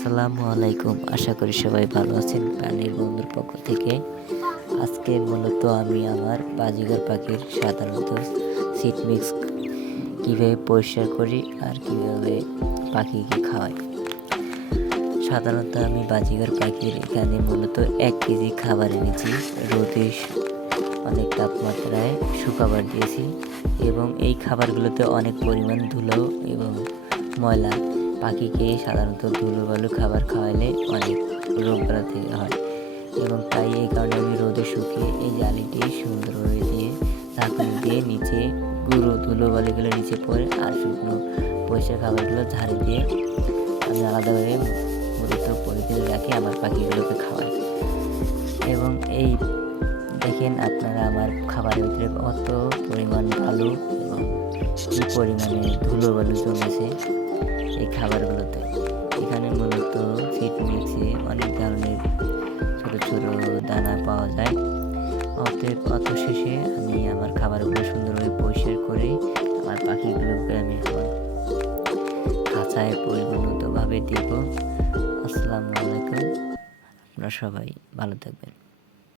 আসসালামু আলাইকুম। আশা করি সবাই ভালো আছেন প্রাণীর বন্ধুর পক্ষ থেকে। আজকে মূলত আমি আমার বাজিগর পাখির সাধারণত সিট মিক্স কীভাবে পরিষ্কার করি আর কীভাবে পাখিকে খাওয়াই। সাধারণত আমি বাজিগর পাখির এখানে মূলত এক কেজি খাবার এনেছি। রোদে অনেক তাপমাত্রায় শুকাবার দিয়েছি এবং এই খাবারগুলোতে অনেক পরিমাণ ধুলো এবং ময়লা পাখিকে সাধারণত ধুলো বালু খাবার খাওয়ালে অনেক রোগ থেকে হয়। এবং তাই এই কারণে আমি রোদে শুকিয়ে এই জালিটি সুন্দরভাবে দিয়ে ঢাকনি দিয়ে নিচে গুঁড়ো ধুলো বালিগুলো নিচে পড়ে আর শুকনো পরিষ্কার খাবারগুলো ঝাড়ি দিয়ে আমি আলাদাভাবে মূলত পলিথিনে রাখি আমার পাখিগুলোকে খাওয়াই। এবং এই দেখেন আপনারা আমার খাবারের ভিতরে কত পরিমাণ বালু এবং কী পরিমাণে ধুলো বালু জমেছে। অতএব অত শেষে আমি আমার খাবারগুলো সুন্দরভাবে পরিষ্কার করে আমার পাখিগুলোকে আমি এখন খাঁচায় পরিপূর্ণতভাবে দেব। আসসালামু আলাইকুম। আপনারা সবাই ভালো থাকবেন।